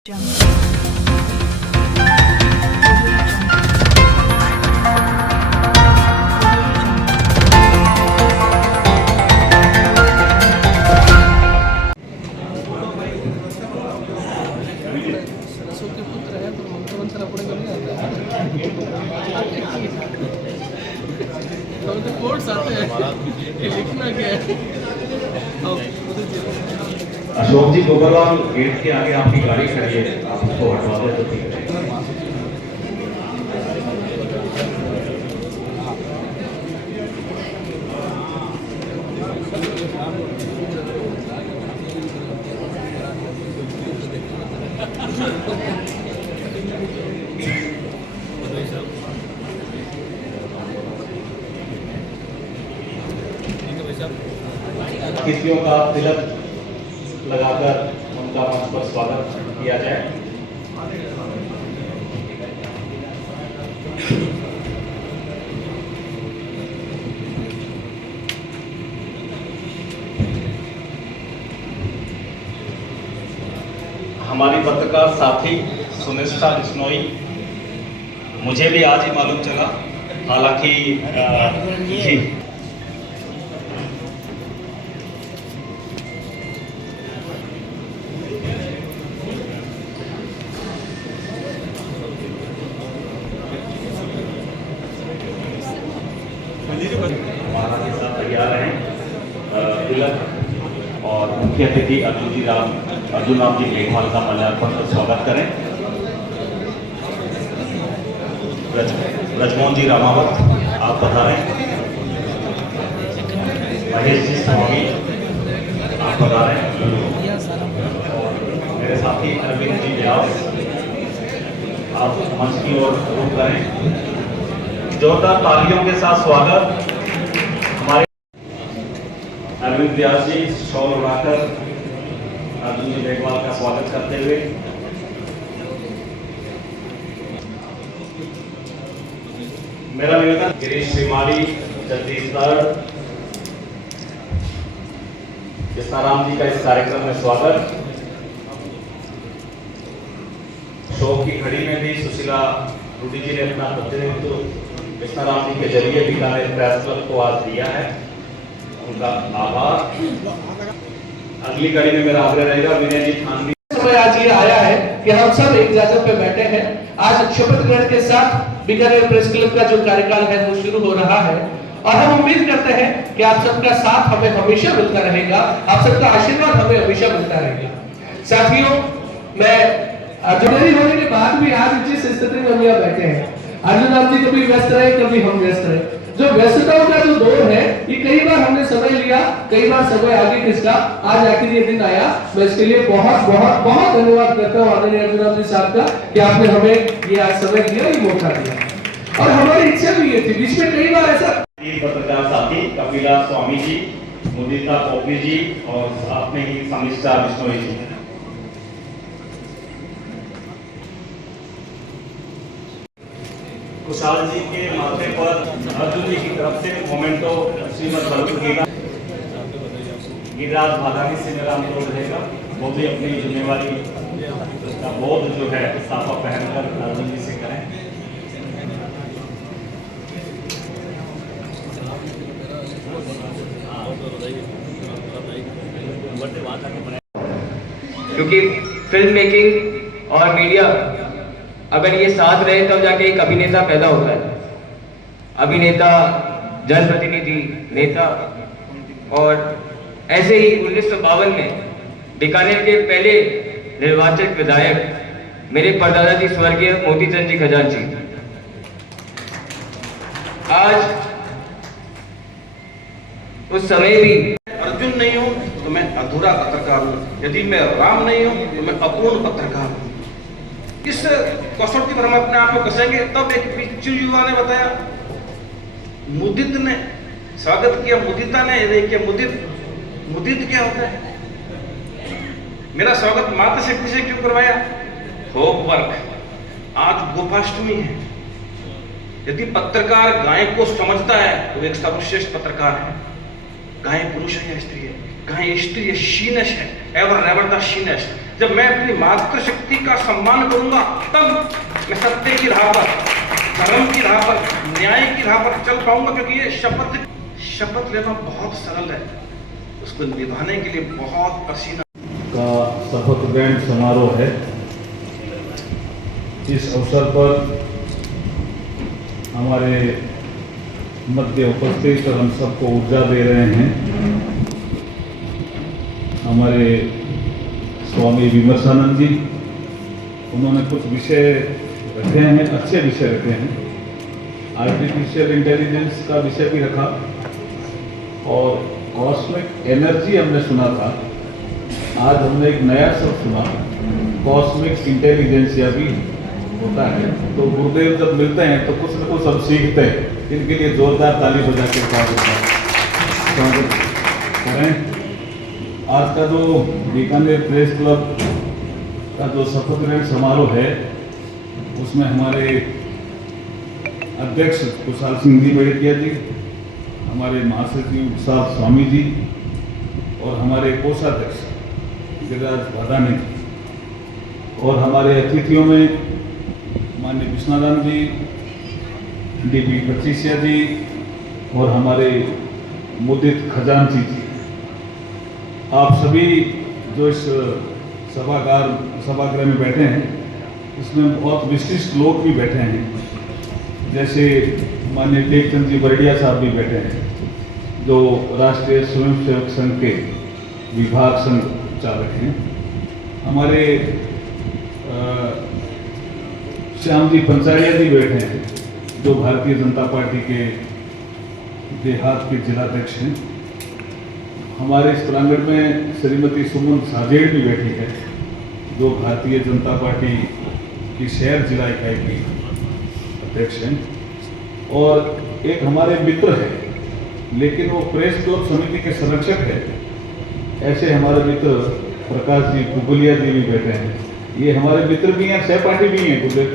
सरस्वती पुत्र है तो मंत्रमंत्र अपने को नहीं आता तो कोर्ट्स आते हैं कि लिखना क्या है। अशोक जी गोबरवाल गेट के आगे आपकी गाड़ी खड़ी है, आप उसको हटवा दे तो ठीक है। किसियों का तिलक लगाकर उनका मंच पर स्वागत किया जाए। हमारी पत्रकार साथी सुनिष्ठा बिश्नोई, मुझे भी आज ही मालूम चला, हालांकि हमारा के साथ तैयार हैं तिलक और मुख्य अतिथि अर्जुन राम जी मेघवाल का माल्यार्पण पर स्वागत करें। ब्रजमोहन जी रामावत आप पधारें। महेश जी स्वामी आप पधारें। और मेरे साथी अरविंद जी व्यास आप मंच की ओर रुख करें। जोरदार तालियों के साथ स्वागत हमारे अरविंद व्यास जी शॉल उड़ाकर अर्जुन जी मेघवाल का स्वागत करते हुए। मेरा निवेदन गिरीश श्रीमाली छत्तीसगढ़ कृष्णाराम जी का इस कार्यक्रम में स्वागत। शोक की घड़ी में भी सुशीला रूडी जी ने अपना प्रतिनिधित्व कृष्णाराम जी के जरिए बीकानेर प्रेस क्लब को आज दिया है, उनका आभार। अगली कड़ी में मेरा आग्रह रहेगा विनय जी खानवी। समय आज ये आया है कि हम सब एक जगह पे बैठे हैं। आज शपथ ग्रहण के साथ बीकानेर प्रेस क्लब का जो कार्यकाल है वो शुरू हो रहा है और हम उम्मीद करते हैं कि आप सबका साथ हमें हमेशा मिलता रहेगा, आप सबका आशीर्वाद हमें हमेशा मिलता रहेगा। साथियों, मैं जुड़ेरी होने के बाद भी आज जिस स्थिति में हम यहाँ बैठे हैं, अर्जुन राम जी कभी व्यस्त रहे, कभी हम व्यस्त रहे। जो व्यस्तताओं का जो दौर है, ये कई बार हमने समय लिया, कई बार समय आगे खिंचा, आज आखिर ये दिन आया। मैं इसके लिए बहुत बहुत बहुत धन्यवाद करता हूँ आदरणीय अर्जुन राम जी साहब का कि आपने हमें ये आज समय दिया, ये मौका दिया। और हमारी इच्छा भी ये थी, बीच में कई बार ऐसा पत्रकार साथी कपिला स्वामी जी, मुदिता पोपी जी और साथ में ही समिष्ठा बिश्नोई जी। कुशाल जी के माथे पर अर्जुन जी की तरफ से मोमेंटो श्रीमद भगवद गीता गिरिराज भादानी से मेरा अनुरोध रहेगा, वो भी अपनी जिम्मेवारी का बोध जो है साफा पहनकर अर्जुन जी से करें। क्योंकि फिल्म मेकिंग और मीडिया अगर ये साथ रहे तब जाके एक अभिनेता पैदा होता है। अभिनेता, जनप्रतिनिधि, नेता। और ऐसे ही 1952 में बीकानेर के पहले निर्वाचित विधायक मेरे परदादा जी स्वर्गीय मोतीचंद जी खजांची आज उस समय भी अर्जुन नहीं हूं तो मैं अधूरा पत्रकार हूं, यदि मैं राम नहीं हूं तो मैं अपूर्ण पत्रकार हूं। इस कसौटी पर हम अपने आप को कसेंगे। तब एक पिछू युवा ने बताया, मुदित ने स्वागत किया, मुदिता ने देखिए मुदित क्या होता है। मेरा स्वागत माता शक्ति से क्यों करवाया? Hope work. आज गोपाष्टमी है, यदि पत्रकार गाय को समझता है तो एक सर्वश्रेष्ठ पत्रकार है। गाय पुरुष है या स्त्री है? गाय स्त्री है, शीनेश है, एवर नेवर द शीनेश। जब मैं अपनी मातृशक्ति का सम्मान करूंगा तब मैं सत्य की राह पर, धर्म की राह पर, न्याय की राह पर चल पाऊंगा। क्योंकि ये शपथ लेना बहुत सरल है, उसको निभाने के लिए बहुत पसीना का शपथ ग्रहण समारोह है। इस अवसर पर हमारे मध्य उपस्थित हम सबको ऊर्जा दे रहे हैं हमारे स्वामी विमर्शानंद जी। उन्होंने कुछ विषय रखे हैं, अच्छे विषय रखे हैं। आर्टिफिशियल इंटेलिजेंस का विषय भी रखा और कॉस्मिक एनर्जी हमने सुना था। आज हमने एक नया शब्द सुना, कॉस्मिक इंटेलिजेंसिया भी होता है। तो गुरुदेव जब मिलते हैं तो कुछ न कुछ सब सीखते हैं। इनके लिए जोरदार ताली बजा के स्वागत करें। आज का जो बीकानेर प्रेस क्लब का जो शपथ ग्रहण समारोह है उसमें हमारे अध्यक्ष कुशाल सिंह जी बैठिया जी, हमारे महासचिव साहब स्वामी जी और हमारे कोषाध्यक्ष गिरिराज भादानी जी और हमारे अतिथियों में माननीय विष्णानंद जी, डीपी पचीसिया जी और हमारे मुदित खजांची जी। आप सभी जो इस सभागृह में बैठे हैं इसमें बहुत विशिष्ट लोग भी बैठे हैं, जैसे माननीय टेकचंद जी बरडिया साहब भी बैठे हैं जो राष्ट्रीय स्वयंसेवक संघ के विभाग संघ चालक हैं। हमारे श्याम जी पंचारिया जी बैठे हैं जो भारतीय जनता पार्टी के देहात के जिलाध्यक्ष हैं। हमारे इस प्रांगण में श्रीमती सुमन साजेड़ भी बैठी है जो भारतीय जनता पार्टी की शहर जिला इकाई की अध्यक्ष हैं। और एक हमारे मित्र हैं लेकिन वो प्रेस क्लब समिति के संरक्षक है, ऐसे हमारे मित्र प्रकाश जी कुबलिया जी भी बैठे हैं। ये हमारे मित्र भी हैं, सहपाठी भी हैं, गुरुदेव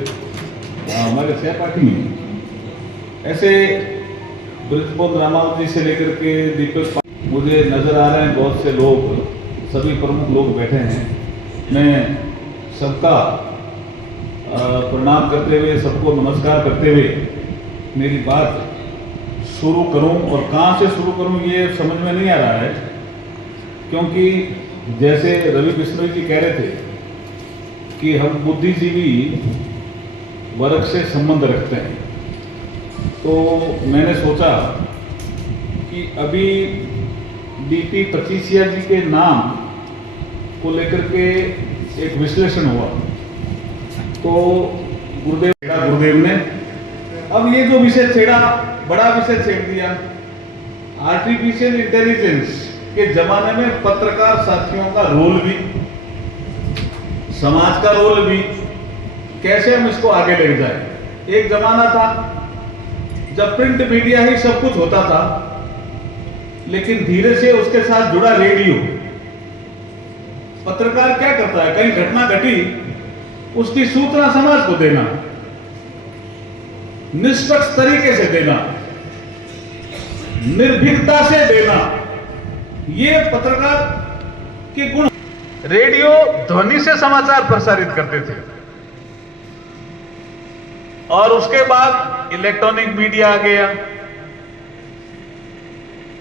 हमारे सहपाठी हैं। ऐसे ब्रजबोध रामावत जी से लेकर के दीपक मुझे नजर आ रहे हैं बहुत से लोग, सभी प्रमुख लोग बैठे हैं। मैं सबका प्रणाम करते हुए, सबको नमस्कार करते हुए मेरी बात शुरू करूं और कहां से शुरू करूं ये समझ में नहीं आ रहा है, क्योंकि जैसे रवि बिश्नोई जी कह रहे थे कि हम बुद्धिजीवी वर्ग से संबंध रखते हैं, तो मैंने सोचा कि अभी डीपी पचीसिया जी के नाम को लेकर के एक विश्लेषण हुआ तो गुरुदेव ने अब ये जो विषय छेड़ा, बड़ा विषय छेड़ दिया। आर्टिफिशियल इंटेलिजेंस के जमाने में पत्रकार साथियों का रोल भी, समाज का रोल भी, कैसे हम इसको आगे ले जाए। एक जमाना था जब प्रिंट मीडिया ही सब कुछ होता था, लेकिन धीरे से उसके साथ जुड़ा रेडियो। पत्रकार क्या करता है, कहीं घटना घटी उसकी सूचना समाज को देना, निष्पक्ष तरीके से देना, निर्भीकता से देना, ये पत्रकार के गुण। रेडियो ध्वनि से समाचार प्रसारित करते थे और उसके बाद इलेक्ट्रॉनिक मीडिया आ गया,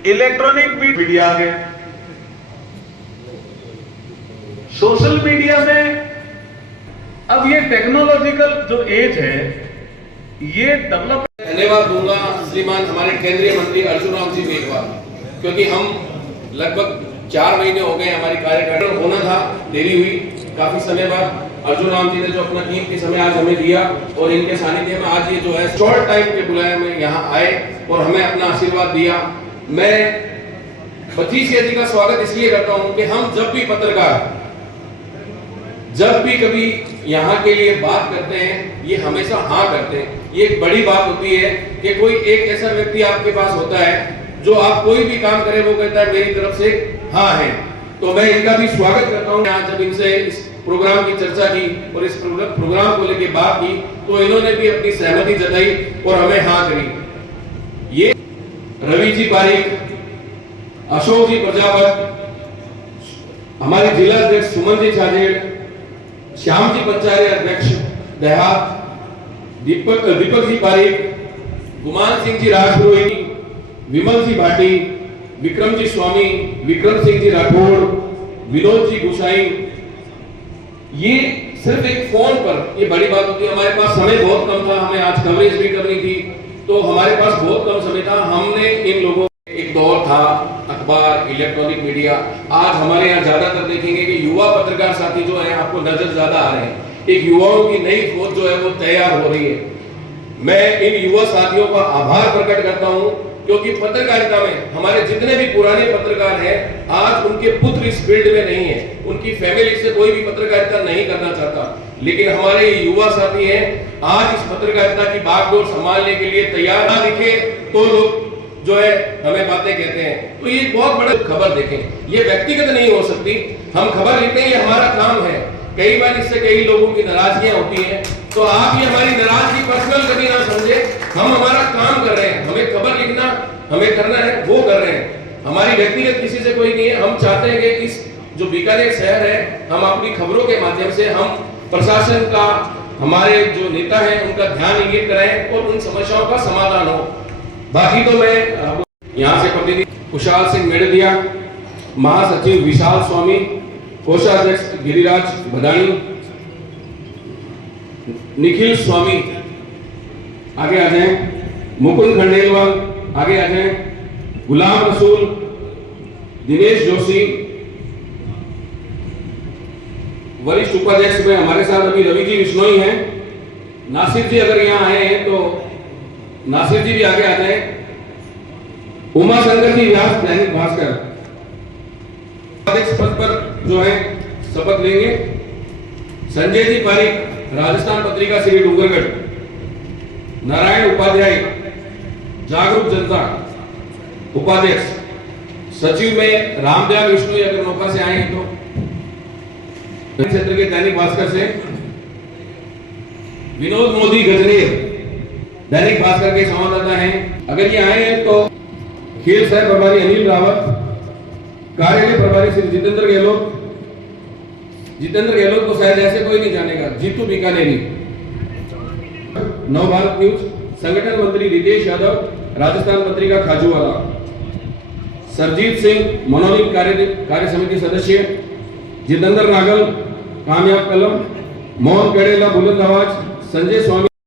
इलेक्ट्रॉनिक मीडिया आ गया, सोशल मीडिया में अब ये टेक्नोलॉजिकल जो एज है ये डेवलप। धन्यवाद दूंगा श्रीमान हमारे केंद्रीय मंत्री अर्जुन राम जी मेघवाल, क्योंकि हम लगभग 4 महीने हो गए हमारी कार्यक्रम होना था, देरी हुई काफी समय बाद। अर्जुन राम जी ने जो अपना कीमती समय आज हमें दिया और इनके सानिध्य में आज ये जो है शॉर्ट टाइम के बुलाए में यहाँ आए और हमें अपना आशीर्वाद दिया। मैं पचीसिया जी का स्वागत इसलिए करता हूँ कि हम जब भी पत्रकार जब भी कभी यहाँ के लिए बात करते हैं ये हमेशा हाँ करते हैं। ये एक बड़ी बात होती है कि कोई एक ऐसा व्यक्ति आपके पास होता है जो आप कोई भी काम करें वो कहता है मेरी तरफ से हाँ है। तो मैं इनका भी स्वागत करता हूँ। आज जब इनसे इस प्रोग्राम की चर्चा की और इस प्रोग्राम को लेकर बात की तो इन्होंने भी अपनी सहमति जताई और हमें हाँ करी। ये रवि जी पारिक, अशोक जी प्रजापत, हमारे जिला अध्यक्ष सुमन जी छाजेड़, श्याम जी पंचायत अध्यक्ष देहात, दीपक जी पारीक, गुमान सिंह जी राजपुरोहित, विमल जी भाटी, विक्रम जी स्वामी, विक्रम सिंह जी राठौड़, विनोद जी गुसाई। ये सिर्फ एक फोन पर ये बड़ी बात होती है। हमारे पास समय बहुत कम था, हमें आज कवरेज भी करनी थी, तो हमारे पास बहुत कम समय था। हमने इन लोगों, एक दौर था अखबार, इलेक्ट्रॉनिक मीडिया, आज हमारे यहाँ ज्यादातर देखेंगे कि युवा पत्रकार साथी जो है आपको नजर ज्यादा आ रहे हैं। एक युवाओं की नई फौज जो है वो तैयार हो रही है। मैं इन युवा साथियों का आभार प्रकट करता हूं, क्योंकि पत्रकारिता में हमारे जितने भी पुराने पत्रकार हैं, आज उनके पुत्र इस फील्ड में नहीं है, उनकी फैमिली से कोई भी पत्रकारिता नहीं करना चाहता, लेकिन हमारे युवा साथी हैं आज इस पत्रकारिता की बागडोर संभालने के लिए तैयार। ना दिखे तो लोग जो है हमें बातें कहते हैं, तो ये बहुत बड़ा खबर देखें, ये व्यक्तिगत नहीं हो सकती। हम खबर लिखते हैं, ये हमारा काम है। कई बार इससे कई लोगों की नाराजगियां होती हैं, तो आप ये हमारी नाराजगी पर्सनल कभी ना समझे। हम हमारा काम कर रहे हैं, हमें खबर लिखना हमें करना है, वो कर रहे हैं। हमारी व्यक्तिगत किसी से कोई नहीं है। हम चाहते हैं कि इस जो बीकानेर शहर है, हम अपनी खबरों के माध्यम से हम प्रशासन का, हमारे जो नेता हैं उनका ध्यान इंगित कराएं और उन समस्याओं का समाधान हो। बाकी तो मैं यहाँ से प्रतिनिधि कुशाल सिंह मेड़दिया, महासचिव विशाल स्वामी, कोषाध्यक्ष गिरिराज भदानी, निखिल स्वामी आगे आ जाएं, मुकुंद खंडेलवाल आगे आ जाएं, गुलाम रसूल, दिनेश जोशी, वरिष्ठ उपाध्यक्ष में हमारे साथ अभी रवि जी विश्नोई हैं। नासिर जी अगर यहाँ आए हैं तो नासिर जी भी आगे आ जाएं। उमा शंकर जी व्यास, दैनिक भास्कर, अध्यक्ष पद पर जो है शपथ लेंगे। संजय जी पारीक, राजस्थान पत्रिका श्री डूंगरगढ़। नारायण उपाध्याय, जागरूक जनता उपाध्यक्ष। सचिव में रामदयाल विष्णु अगर नौका से आए हैं तो क्षेत्र के दैनिक भास्कर से विनोद मोदी गजनेर, दैनिक भास्कर के संवाददाता हैं। अगर ये आए हैं तो खेल सह प्रभारी अनिल रावत, कार्यालय प्रभारी श्री जितेंद्र गहलोत। जितेंद्र गहलोत को शायद ऐसे कोई नहीं जानेगा, जीतू बीकानेरी। नव भारत न्यूज, संगठन मंत्री रितेश यादव, राजस्थान पत्रिका खाजूवाला। सरजीत सिंह, मनोनीत कार्य समिति सदस्य। जितेंद्र नागल, कामयाब कलम। मोहन कड़ेला, बुलंद आवाज। संजय स्वामी।